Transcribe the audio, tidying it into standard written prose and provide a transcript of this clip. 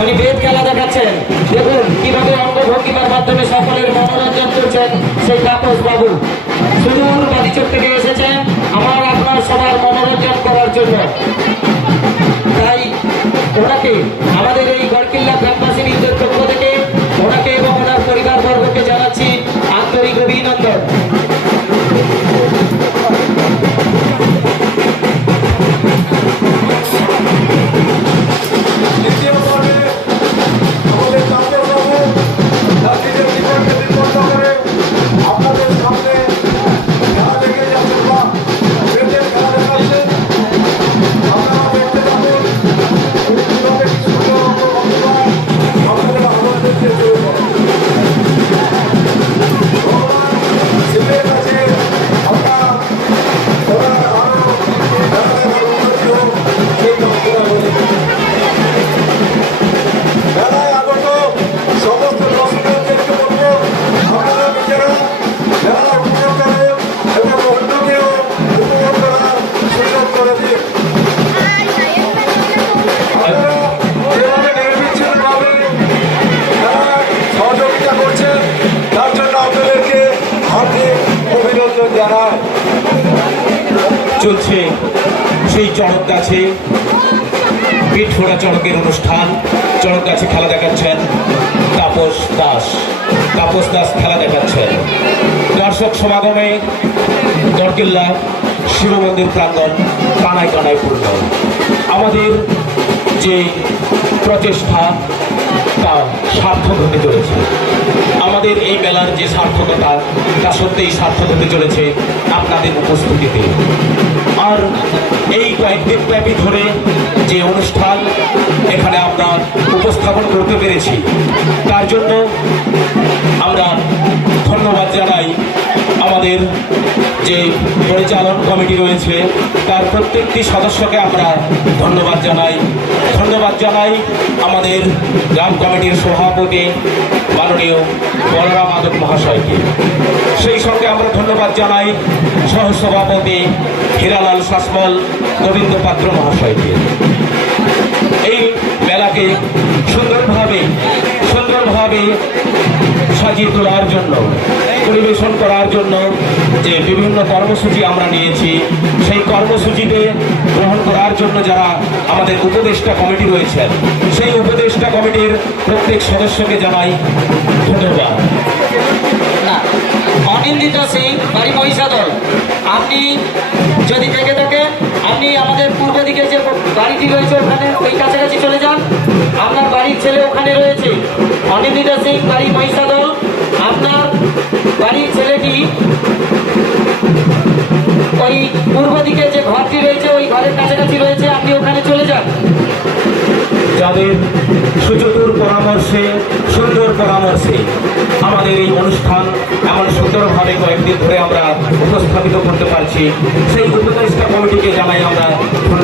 উনি বেদ খেলা দেখাচ্ছেন। দেখুন কিভাবে অঙ্গভঙ্গিমার মাধ্যমে সকলের মনোরঞ্জন করছেন সেই তাপস বাবু। সুদূর বাদিচক থেকে এসেছেন আমার আপনার সবার মনোরঞ্জন করার জন্য। তাই ওনাকে আমাদের এই গড়কিল্লা গ্রামবাসীদের পক্ষ থেকে ওনাকে এবং ওনার পরিবার বর্গকে জানাচ্ছি আন্তরিক অভিনন্দন। চলছে সেই চড়ক গাছে পিঠ ফোড়া চড়কের অনুষ্ঠান। চড়ক গাছে খেলা দেখাচ্ছেন তাপস দাস। তাপস দাস খেলা দেখাচ্ছেন। দর্শক সমাগমে গড়কিল্লা শিব মন্দির প্রাঙ্গণ কানায় কানায় পূর্ণ। আমাদের যে প্রচেষ্টা তা সার্থক হতে চলেছে। আমাদের এই মেলার যে সার্থকতা তা সত্যিই সার্থক হতে চলেছে আপনাদের উপস্থিতিতে। আর এই কয়েকদিন ব্যাপী ধরে যে অনুষ্ঠান এখানে আমরা উপস্থাপন করতে পেরেছি তার জন্য আমরা ধন্যবাদ জানাই আমাদের যে পরিচালন কমিটি রয়েছে তার প্রত্যেকটি সদস্যকে আমরা ধন্যবাদ জানাই। ধন্যবাদ জানাই আমাদের গ্রাম কমিটির সভাপতি মাননীয় বলরাম মাধব মহাশয়কে। সেই সঙ্গে আমরা ধন্যবাদ জানাই সহসভাপতি হীরালাল শাসমল গোবিন্দ পাত্র মহাশয়কে। এই মেলাকে সুন্দরভাবে সাজিয়ে তোলার জন্য, পরিবেশন করার জন্য যে বিভিন্ন কর্মসূচি আমরা নিয়েছি সেই কর্মসূচিতে গ্রহণ করার জন্য যারা আমাদের উপদেষ্টা কমিটি রয়েছেন সেই উপদেষ্টা কমিটির প্রত্যেক সদস্যকে জানাই ধন্যবাদ। অনিন্দিত সিং, বাড়ি মহিষাদল। আপনি যদি দেখে থাকেন আপনি আমাদের পূর্ব দিকে যে বাড়িটি রয়েছে ওখানে ওই কাছাকাছি চলে যান। আপনার বাড়ির ছেলে ওখানে রয়েছে। অনিন্দিত সিং, বাড়ি মহিষাদল। আপনার বাড়ির ছেলেটি ওই পূর্ব দিকে যে ঘরটি রয়েছে ওই ঘরের কাছাকাছি রয়েছে, আপনি ওখানে চলে যান। যাদের সুচতুর পরামর্শে, সুন্দর পরামর্শে আমাদের এই অনুষ্ঠান এমন সুন্দরভাবে কয়েকদিন ধরে আমরা উপস্থাপিত করতে পারছি সেই উপদেষ্টা কমিটিকে জানাই আমরা ধন্যবাদ।